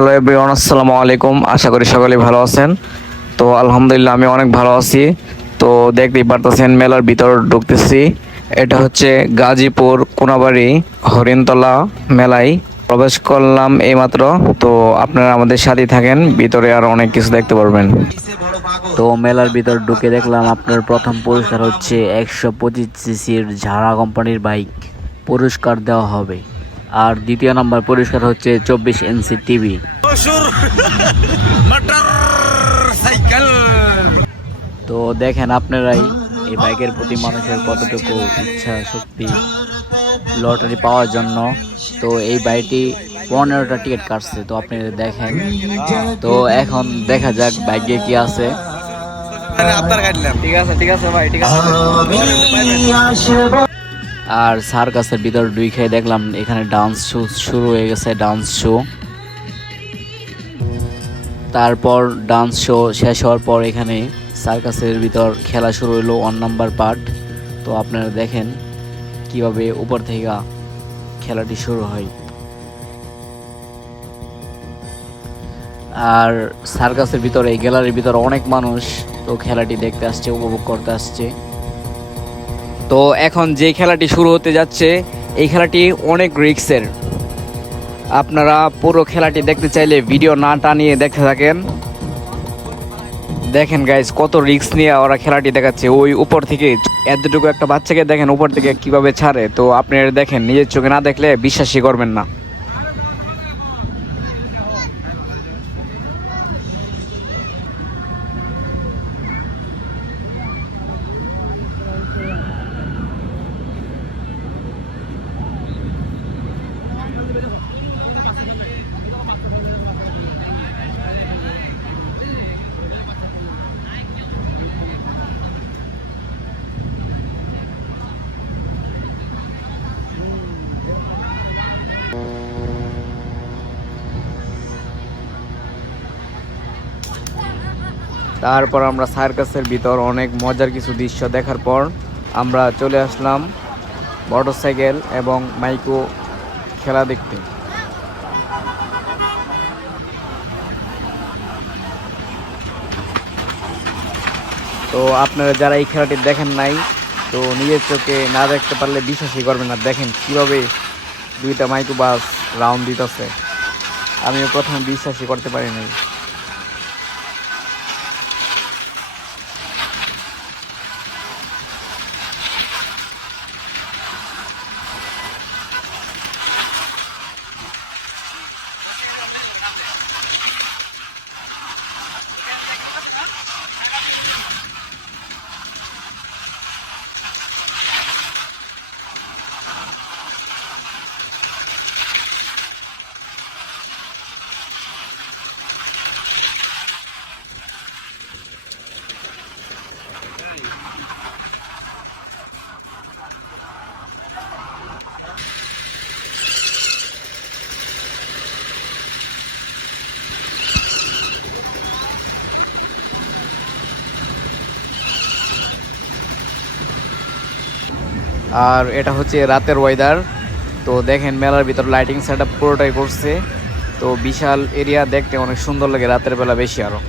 Hello everyone, আসসালামু আলাইকুম। আশা করি সকলেই ভালো আছেন। তো আলহামদুলিল্লাহ আমি অনেক ভালো আছি। তো দেখতেই পারতেছেন, মেলার ভিতর ঢুকতেছি। এটা হচ্ছে গাজীপুর কোনাবাড়ি হরিণতলা মেলায় প্রবেশ করলাম এইমাত্র। তো আপনারা আমাদের সাথেই থাকেন, ভিতরে আর অনেক কিছু দেখতে পারবেন। তো মেলার ভিতর ঢুকে দেখলাম আপনার প্রথম পুরস্কার হচ্ছে একশো পঁচিশ সিসির ঝাড়া কোম্পানির বাইক। পুরস্কার দেওয়া হবে। আর দ্বিতীয় নম্বর পুরস্কার হচ্ছে চব্বিশ ইঞ্চি টিভি। তো দেখেন আপনারাই এই বাইকের প্রতি মানুষের কতটুকু ইচ্ছা শক্তি লটারি পাওয়ার জন্য। তো এই বাইকটি পনেরোটা টিকিট কাটছে তো আপনি দেখেন। তো এখন দেখা যাক বাইকে কি আছে। ঠিক আছে ঠিক আছে ভাই ঠিক আছে। আর সার্কাসের ভিতর দুই খেয়ে দেখলাম এখানে ডান্স শো শুরু হয়ে গেছে ডান্স শো তারপর ডান্স শো শেষ হওয়ার পর এখানে সার্কাসের ভিতর খেলা শুরু হলো ওয়ান নাম্বার পার্ট তো আপনারা দেখেন কীভাবে উপর থেকে খেলাটি শুরু হয়। আর সার্কাসের ভিতরে গ্যালারির ভিতরে অনেক মানুষ তো খেলাটি দেখতে আসছে, উপভোগ করতে আসছে। তো এখন যে খেলাটি শুরু হতে যাচ্ছে, এই খেলাটি অনেক রিক্সের আপনারা পুরো খেলাটি দেখতে চাইলে ভিডিও না টানিয়ে দেখতে থাকেন। দেখেন গাইজ কত রিক্স নিয়ে ওরা খেলাটি দেখাচ্ছে। ওই উপর থেকে এতটুকু একটা বাচ্চাকে দেখেন, উপর থেকে কীভাবে ছাড়ে। তো আপনি দেখেন, নিজের চোখে না দেখলে বিশ্বাসই করবেন না। তারপর আমরা সার্কাসের ভিতর অনেক মজার কিছু দৃশ্য দেখার পর আমরা চলে আসলাম মোটরসাইকেল এবং মাইকো খেলা দেখতে। তো আপনারা যারা এই খেলাটি দেখেন নাই, তো নিজের চোখে না দেখতে পারলে বিশ্বাসই করবেন না। দেখেন কীভাবে দুইটা মাইক্রো বাস রাউন্ড দিতেছে। আমিও প্রথমে বিশ্বাসই করতে পারি নাই। আর এটা হচ্ছে রাতের ওয়েদার তো দেখেন, মেলার ভিতর লাইটিং সেট আপ পুরোটাই করছে। তো বিশাল এরিয়া দেখতে অনেক সুন্দর লাগে রাতের বেলা বেশি আরও।